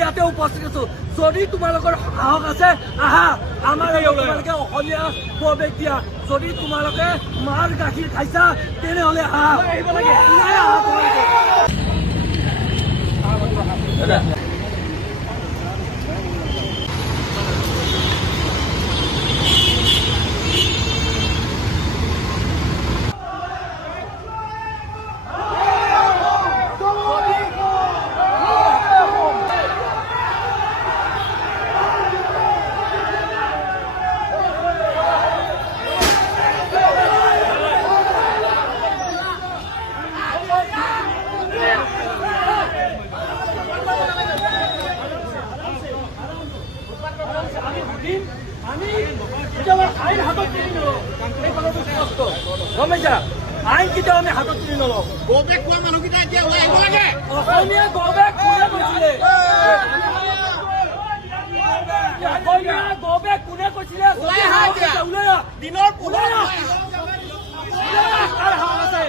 ইয়াতে উপস্থিত আছো। যদি তোমালোকৰ সাহস আছে আহা আমাৰ তোমালোকে অসমীয়া প্ৰৱেশ দিয়া। যদি তোমালোকে মাৰ গাখীৰ খাইছা তেনেহলে আহা। আইন কেতিয়াও আমি হাতত তুলি নলওঁ। অসমীয়া গবেক কোনে কৈছিলে? অসমীয়া গবেক কোনে কৈছিলে? দিনৰ সাহস আছে,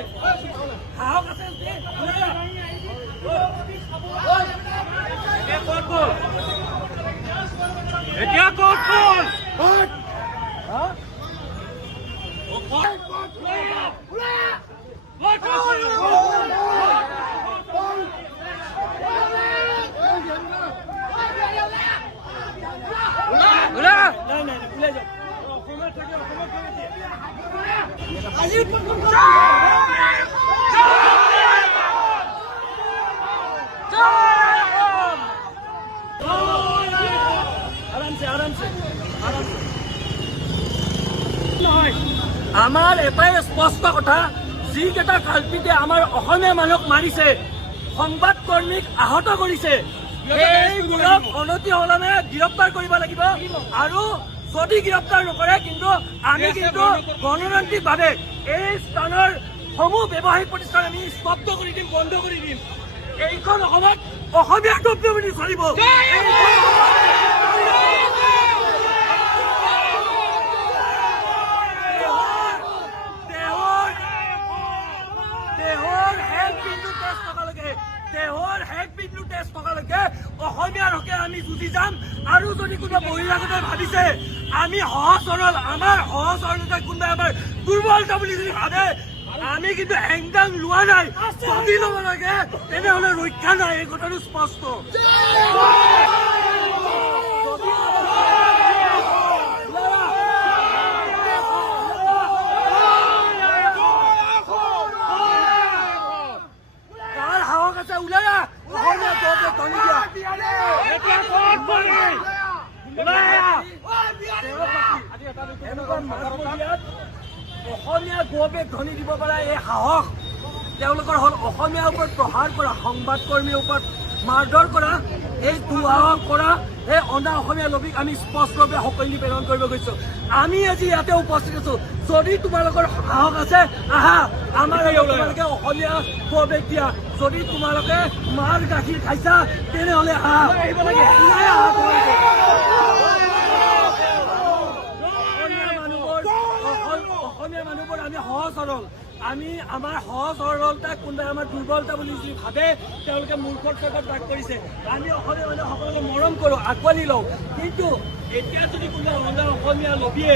সাহস আছে। এতিয়া ক'ত গ'ল? আমাৰ এটাই স্পষ্ট কথা, যিকেইটা কাল্পিতে আমাৰ অসমীয়া মানুহক মাৰিছে, সংবাদ কৰ্মীক আহত কৰিছে, সেইবোৰক অনতি সলনে গ্ৰেপ্তাৰ কৰিব লাগিব। আৰু যদি গ্ৰেপ্তাৰ নকৰে কিন্তু আমি কিন্তু গণতান্ত্ৰিকভাৱে এই স্থানৰ সমূহ ব্যৱসায়িক প্ৰতিষ্ঠান আমি স্তব্ধ কৰি দিম, বন্ধ কৰি দিম। এইখন অসমত অসমীয়া দ্ৰব্যমণি চলিব। অসমীয়াৰ হকে আমি যুঁজি যাম। আৰু যদি কোনোবা বহিৰাগতে ভাবিছে আমি সহজ সৰল, আমাৰ সহজ সৰলতা কোনোবাই আমাৰ দুৰ্বলতা বুলি যদি ভাবে, আমি কিন্তু হেংদাং লোৱা নাই। যদি ল'ব লাগে তেনেহলে ৰক্ষা নাই, এই কথাটো স্পষ্ট। কাৰ সাহস আছে ওলাৰা। অসমীয়া গৌৰৱে ধনী দিব পৰা এই সাহস তেওঁলোকৰ হ'ল অসমীয়াৰ ওপৰত প্ৰহাৰ কৰা, সংবাদ কৰ্মীৰ ওপৰত মাৰধৰ কৰা, এই দুঃসাহস কৰা, এই অনা অসমীয়া লবিক আমি স্পষ্টভাৱে সকলো প্ৰেৰণ কৰিব গৈছো। আমি আজি ইয়াতে উপস্থিত আছো। যদি তোমালোকৰ সাহস আছে আহা আমাৰ তোমালোকে অসমীয়া প্ৰৱেশ দিয়া। যদি তোমালোকে মাৰ গাখীৰ খাইছা তেনেহলে আহা। অসমীয়া মানুহবোৰ আমি সহজ সৰল, আমি আমাৰ সহজ সৰলতা কোনোবাই আমাৰ দুৰ্বলতা বুলি যি ভাবে তেওঁলোকে মূৰ্খৰ চকত বাস কৰিছে। আমি অসমীয়া মানুহ সকলোকে মৰম কৰোঁ, আঁকোৱালি লওঁ। কিন্তু এতিয়া যদি কোনোবা অসমীয়া লবিয়ে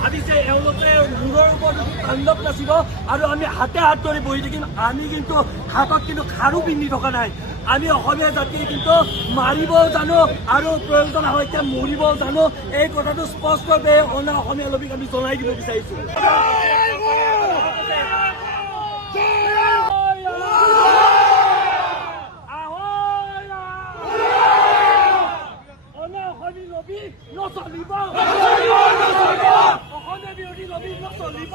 ভাবিছে এওঁলোকে মূৰৰ ওপৰত তাণ্ডৱ নাচিব আৰু আমি হাতে হাত ধৰি বহি থাকিম, আমি কিন্তু হাতত কিন্তু খাৰু পিন্ধি থকা নাই। আমি অসমীয়া জাতিয়ে কিন্তু মাৰিবও জানো আৰু প্ৰয়োজন হয় এতিয়া মৰিবও জানো। এই কথাটো স্পষ্টভাৱে অনা অসমীয়া লবিক আমি জনাই দিব বিচাৰিছো। নচলিব, অসমীয়া বিৰোধী লবি নচলিব।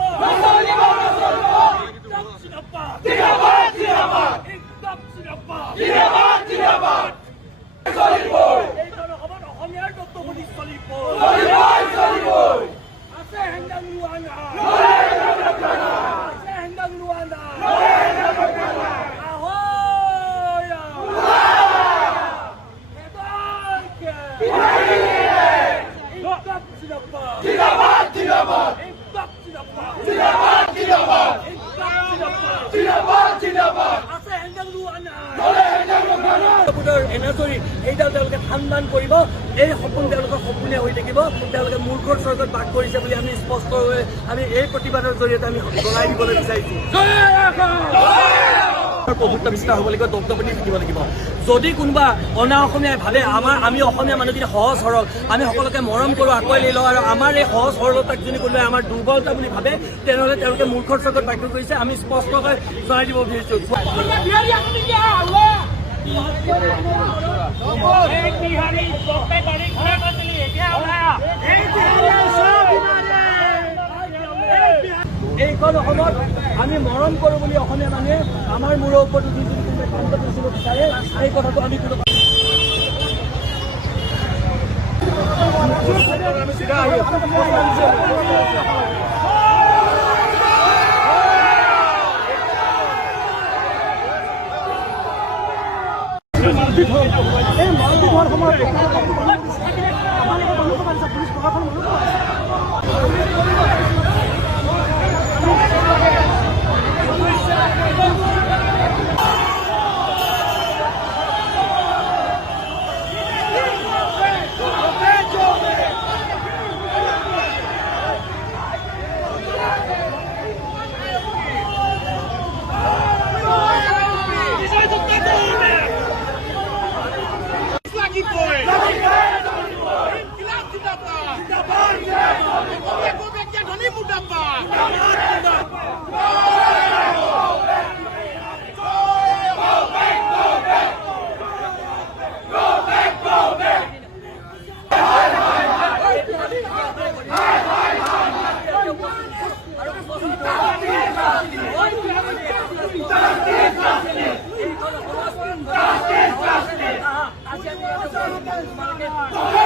এইখন অসমত অসমীয়াৰ তত্ত্বমণি চলিব। আছে হেংদাং লোৱা নাই। বুকুৰ এনাজৰি এইডাল তেওঁলোকে ঠাণ্ডান কৰিব। এই সপোন তেওঁলোকৰ সপোনে হৈ থাকিব। তেওঁলোকে মূৰ্খৰ স্বৰ্গত বাস কৰিছে বুলি আমি স্পষ্টভাৱে আমি এই প্ৰতিবাদৰ জৰিয়তে আমি জনাই দিবলৈ বিচাৰিছোঁ। প্ৰভুত্ব বিস্তাৰ হ'ব লাগিব, দপ্তপতি থাকিব লাগিব। যদি কোনোবা অনা অসমীয়াই ভাবে আমি অসমীয়া মানুহখিনি সহজ সৰল, আমি সকলোকে মৰম কৰোঁ, আঁকোৱালি লওঁ, আৰু আমাৰ এই সহজ সৰলতাক যদি কোনোবাই আমাৰ দুৰ্বলতা বুলি ভাবে তেনেহ'লে তেওঁলোকে মূৰ্খৰ স্বৰ্গত বাস কৰিছে। আমি স্পষ্টকৈ জনাই দিব বিচাৰিছোঁ। এইখন অসমত আমি মৰম কৰোঁ বুলি অসমীয়া মানুহে আমাৰ মূৰৰ ওপৰত উঠি যদি কোনোবাই কাণ্ড কৰিব বিচাৰে সেই কথাটো আমি কোনো Justice!